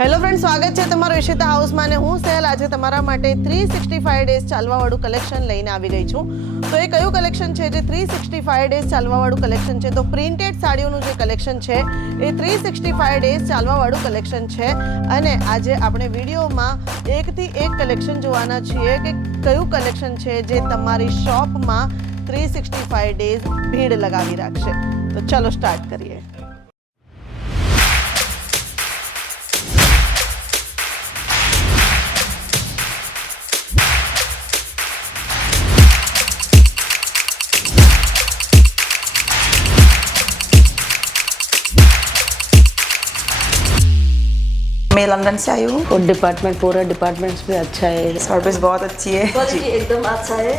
Hello friend, સ્વાગત છે તમારું ઈશિતા હાઉસમાં. અને હું સહેલ આજે તમારા માટે 365 ડેઝ ચાલવાવાળું કલેક્શન લઈને આવી ગઈ છું. તો એ કયું કલેક્શન છે જે 365 ડેઝ ચાલવાવાળું કલેક્શન છે? તો પ્રિન્ટેડ સાડીઓનું જે કલેક્શન છે એ 365 ડેઝ ચાલવાવાળું કલેક્શન છે. અને આજે આપણે વિડીયોમાં એકથી એક કલેક્શન જોવાના છીએ કે કયું કલેક્શન છે જે તમારી શોપમાં 365 ડેઝ ભીડ લગાવી રાખશે. તો ચલો સ્ટાર્ટ કરીએ. मैं लंदन से आई हूँ और डिपार्टमेंट पूरा डिपार्टमेंट्स भी अच्छा है, सर्विस बहुत अच्छी है, क्वालिटी एकदम अच्छा है.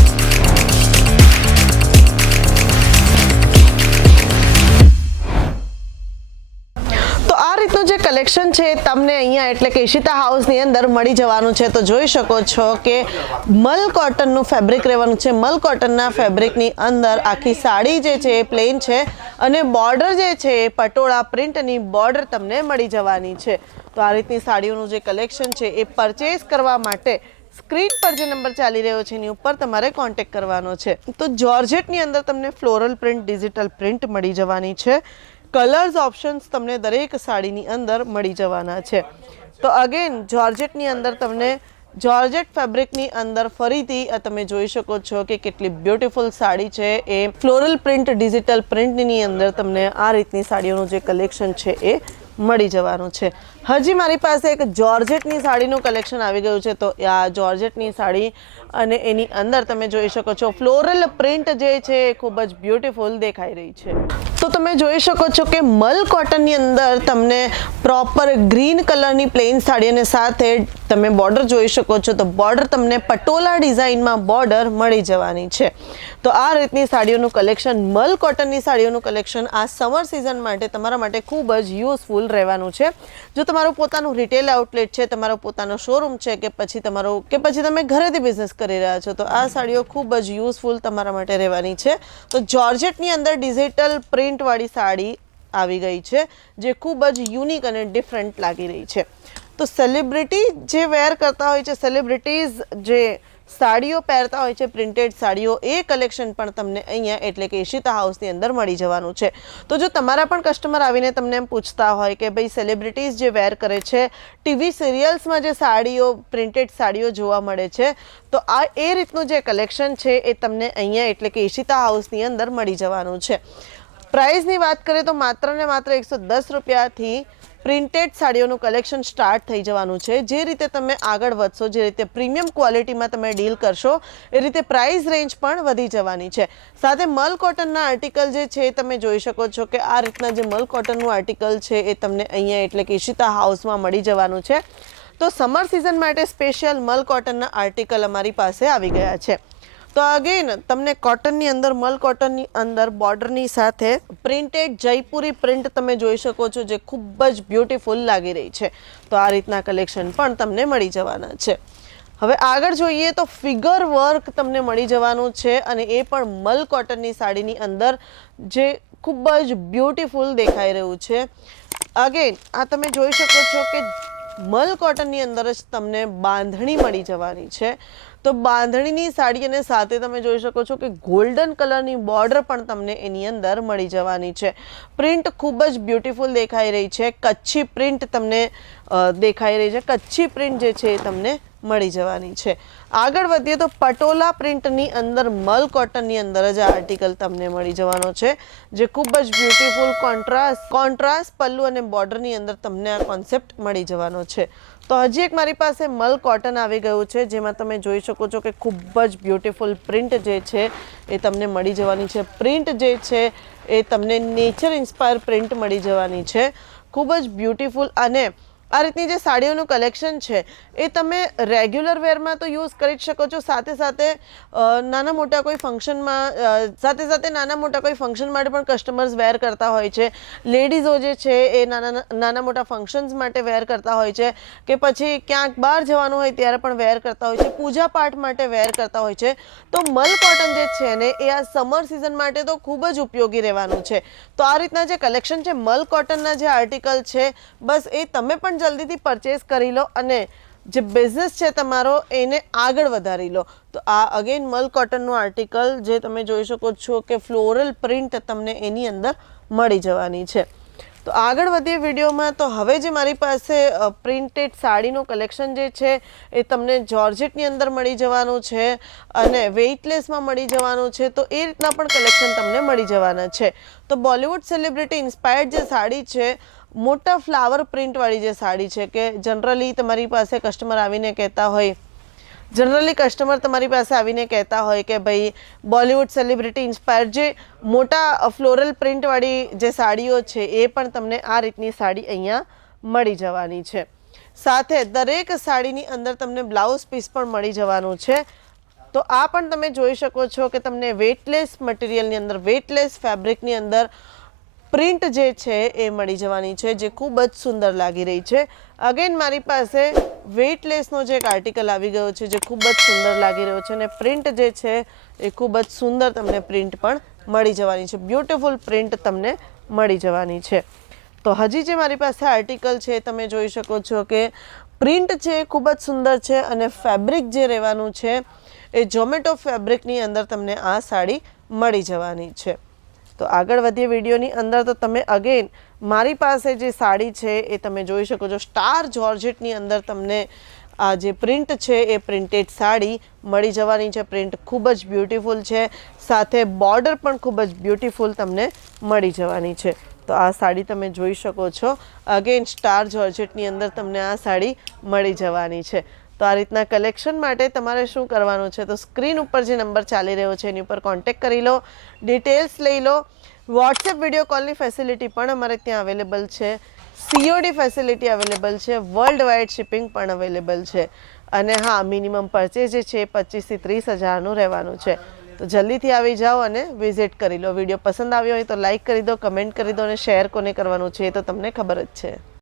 તો આ રીતનું જે કલેક્શન છે તમને અહીંયા એટલે કે ઈશિતા હાઉસની અંદર મળી જવાનું છે. તો જોઈ શકો છો કે મલ કોટનનું ફેબ્રિક રહેવાનું છે. મલ કોટનના ફેબ્રિકની અંદર આખી સાડી જે છે એ પ્લેન છે અને બોર્ડર જે છે એ પટોળા પ્રિન્ટની બોર્ડર તમને મળી જવાની છે. તો આ રીતની સાડીઓનું જે કલેક્શન છે એ પરચેસ કરવા માટે સ્ક્રીન પર જે નંબર ચાલી રહ્યો છે એની ઉપર તમારે કોન્ટેક્ટ કરવાનો છે. તો જોર્જેટની અંદર તમને ફ્લોરલ પ્રિન્ટ, ડિજિટલ પ્રિન્ટ મળી જવાની છે. કલર્સ ઓપ્શન્સ તમને દરેક સાડીની અંદર મળી જવાના છે. તો અગેન જોર્જેટની અંદર તમને જોર્જેટ ફેબ્રિકની અંદર ફરીથી તમે જોઈ શકો છો કે કેટલી બ્યુટીફુલ સાડી છે. એ ફ્લોરલ પ્રિન્ટ, ડિજિટલ પ્રિન્ટની અંદર તમને આ રીતની સાડીઓનું જે કલેક્શન છે એ મળી જવાનું છે. હજી મારી પાસે એક જોર્જેટની સાડીનું કલેક્શન આવી ગયું છે. તો આ જોર્જેટની સાડી અને એની અંદર તમે જોઈ શકો છો ફ્લોરલ પ્રિન્ટ જે છે એ ખૂબ જ બ્યુટીફુલ દેખાઈ રહી છે. તો તમે જોઈ શકો છો કે મલ કોટનની અંદર તમને પ્રોપર ગ્રીન કલરની પ્લેન સાડી અને સાથે તમે બોર્ડર જોઈ શકો છો. તો બોર્ડર તમને પટોલા ડિઝાઇનમાં બોર્ડર મળી જવાની છે. તો આ રીતની સાડીઓનું કલેક્શન, મલ કોટનની સાડીઓનું કલેક્શન આ સમર સિઝન માટે તમારા માટે ખૂબ જ યુઝફુલ રહેવાનું છે. જો તમારું પોતાનું રિટેલ આઉટલેટ છે, તમારો પોતાનો શોરૂમ છે કે પછી તમે ઘરેથી બિઝનેસ કરી રહ્યા છો, તો આ સાડીઓ ખૂબ જ યુઝફુલ તમારા માટે રહેવાની છે. તો જોર્જેટની અંદર ડિજિટલ પ્રિન્ટવાળી સાડી આવી ગઈ છે જે ખૂબ જ યુનિક અને ડિફરન્ટ લાગી રહી છે. તો સેલિબ્રિટી જે વેર કરતા હોય છે, સેલિબ્રિટીઝ જે સાડીઓ પહેરતા હોય છે, પ્રિન્ટેડ સાડીઓ, એ કલેક્શન પણ તમને અહીંયા એટલે કે ઈશિતા હાઉસની અંદર મળી જવાનું છે. તો જો તમારા પણ કસ્ટમર આવીને તમને એમ પૂછતા હોય કે ભાઈ સેલિબ્રિટીઝ જે વેર કરે છે, ટીવી સિરિયલ્સમાં જે સાડીઓ, પ્રિન્ટેડ સાડીઓ જોવા મળે છે, તો આ એ રીતનું જે કલેક્શન છે એ તમને અહીંયા એટલે કે ઈશિતા હાઉસની અંદર મળી જવાનું છે. પ્રાઇસની વાત કરીએ તો માત્ર ને માત્ર 110 રૂપિયાથી પ્રિન્ટેડ સાડીઓનું કલેક્શન સ્ટાર્ટ થઈ જવાનું છે. જે રીતે તમે આગળ વધશો, જે રીતે પ્રીમિયમ ક્વોલિટીમાં તમે ડીલ કરશો, એ રીતે પ્રાઇસ રેન્જ પણ વધી જવાની છે. સાથે મલ કોટનના આર્ટિકલ જે છે તમે જોઈ શકો છો કે આ રીતના જે મલ કોટનનું આર્ટિકલ છે એ તમને અહીંયા એટલે કે ઈશિતા હાઉસમાં મળી જવાનું છે. તો સમર સિઝન માટે સ્પેશિયલ મલ કોટનના આર્ટિકલ અમારી પાસે આવી ગયા છે. તો અગેન તમને કોટનની અંદર, મલ કોટનની અંદર બોર્ડરની સાથે પ્રિન્ટેડ જયપુરી પ્રિન્ટ તમે જોઈ શકો છો જે ખૂબ જ બ્યુટીફુલ લાગી રહી છે. તો આ રીતના કલેક્શન પણ તમને મળી જવાના છે. હવે આગળ જોઈએ તો ફિગર વર્ક તમને મળી જવાનું છે અને એ પણ મલ કોટનની સાડીની અંદર જે ખૂબ જ બ્યુટીફુલ દેખાઈ રહ્યું છે. અગેન આ તમે જોઈ શકો છો કે મલ કોટનની અંદર જ તમને બાંધણી મળી જવાની છે. તો બાંધણીની સાડી અને સાથે તમે જોઈ શકો છો કે ગોલ્ડન કલરની બોર્ડર પણ તમને એની અંદર મળી જવાની છે. પ્રિન્ટ ખૂબ જ બ્યુટીફુલ દેખાઈ રહી છે. કચ્છી પ્રિન્ટ તમને દેખાઈ રહી છે. કચ્છી પ્રિન્ટ જે છે એ તમને મળી જવાની છે. આગળ વધીએ તો પટોલા પ્રિન્ટની અંદર મલ કોટનની અંદર જ આ આર્ટિકલ તમને મળી જવાનો છે જે ખૂબ જ બ્યુટીફુલ કોન્ટ્રાસ્ટ પલ્લુ અને બોર્ડરની અંદર તમને આ કોન્સેપ્ટ મળી જવાનો છે. તો હજી એક મારી પાસે મલ કોટન આવી ગયું છે જેમાં તમે જોઈ શકો છો કે ખૂબ જ બ્યુટીફુલ પ્રિન્ટ જે છે એ તમને મળી જવાની છે. પ્રિન્ટ જે છે એ તમને નેચર ઇન્સ્પાયર પ્રિન્ટ મળી જવાની છે. ખૂબ જ બ્યુટીફુલ. અને આ રીતની જે સાડીઓનું કલેક્શન છે એ તમે રેગ્યુલર વેરમાં તો યુઝ કરી જ શકો છો, સાથે સાથે નાના મોટા કોઈ ફંક્શન માટે પણ કસ્ટમર્સ વેર કરતા હોય છે. લેડીઝો જે છે એ નાના મોટા ફંક્શન્સ માટે વેર કરતા હોય છે કે પછી ક્યાંક બહાર જવાનું હોય ત્યારે પણ વેર કરતા હોય છે, પૂજા પાઠ માટે વેર કરતા હોય છે. તો મલ કોટન જે છે ને એ આ સમર સિઝન માટે તો ખૂબ જ ઉપયોગી રહેવાનું છે. તો આ રીતના જે કલેક્શન છે મલ કોટનના જે આર્ટિકલ છે, બસ એ તમે પણ પણ જલ્દીથી પરચેસ કરી લો અને જે બિઝનેસ છે તમારો એને આગળ વધારી લો. તો આ અગેન મલ કોટનનું આર્ટિકલ જે તમે જોઈ શકો છો કે ફ્લોરલ પ્રિન્ટ તમને એની અંદર મળી જવાની છે. તો આગળ વધીએ વિડીયોમાં. તો હવે જે મારી પાસે પ્રિન્ટેડ સાડીનું કલેક્શન જે છે એ તમને જોર્જેટની અંદર મળી જવાનું છે અને વેઇટલેસમાં મળી જવાનું છે. તો એ રીતના પણ કલેક્શન તમને મળી જવાના છે. તો બોલિવૂડ સેલિબ્રિટી ઇન્સ્પાયર્ડ જે સાડી છે, મોટા ફ્લાવર પ્રિન્ટવાળી જે સાડી છે કે જનરલી તમારી પાસે કસ્ટમર આવીને કહેતા હોય કે ભાઈ બોલિવૂડ સેલિબ્રિટી ઇન્સ્પાયર્ડ જે મોટા ફ્લોરલ પ્રિન્ટવાળી જે સાડીઓ છે એ પણ તમને આ રીતની સાડી અહીંયા મળી જવાની છે. સાથે દરેક સાડીની અંદર તમને બ્લાઉઝ પીસ પણ મળી જવાનું છે. તો આ પણ તમે જોઈ શકો છો કે તમને વેટલેસ મટીરિયલની અંદર, વેટલેસ ફેબ્રિકની અંદર પ્રિન્ટ જે છે એ મળી જવાની છે, જે ખૂબ જ સુંદર લાગી રહી છે. અગેન મારી પાસે વેઇટલેસનો જે એક આર્ટિકલ આવી ગયો છે જે ખૂબ જ સુંદર લાગી રહ્યો છે અને પ્રિન્ટ જે છે એ ખૂબ જ સુંદર તમને પ્રિન્ટ પણ મળી જવાની છે. બ્યુટીફુલ પ્રિન્ટ તમને મળી જવાની છે. તો હજી જે મારી પાસે આર્ટિકલ છે તમે જોઈ શકો છો કે પ્રિન્ટ છે ખૂબ જ સુંદર છે અને ફેબ્રિક જે રહેવાનું છે એ ઝોમેટો ફેબ્રિકની અંદર તમને આ સાડી મળી જવાની છે. તો આગળ વધીએ વિડીયોની અંદર. તો તમે અગેન મારી પાસે જે સાડી છે એ તમે જોઈ શકો છો સ્ટાર જોર્જેટની અંદર તમને આ જે પ્રિન્ટ છે એ પ્રિન્ટેડ સાડી મળી જવાની છે. પ્રિન્ટ ખૂબ જ બ્યુટીફુલ છે, સાથે બોર્ડર પણ ખૂબ જ બ્યુટીફુલ તમને મળી જવાની છે. તો આ સાડી તમે જોઈ શકો છો અગેન સ્ટાર જોર્જેટની અંદર તમને આ સાડી મળી જવાની છે. તો આ રીતના કલેક્શન માટે તમારે શું કરવાનું છે, તો સ્ક્રીન ઉપર જે નંબર ચાલી રહ્યો છે એની ઉપર કોન્ટેક્ટ કરી લો, ડિટેલ્સ લઈ લો. વોટ્સએપ વિડીયો કોલની ફેસિલિટી પણ અમારે ત્યાં અવેલેબલ છે. COD ફેસિલિટી અવેલેબલ છે. વર્લ્ડ વાઇડ શિપિંગ પણ અવેલેબલ છે. અને હા, મિનિમમ પરચેસ જે છે 25,000 થી 30,000નું રહેવાનું છે. તો જલ્દીથી આવી જાઓ અને વિઝિટ કરી લો. વિડીયો પસંદ આવ્યો હોય તો લાઇક કરી દો, કમેન્ટ કરી દો અને શેર કોને કરવાનું છે એ તો તમને ખબર જ છે.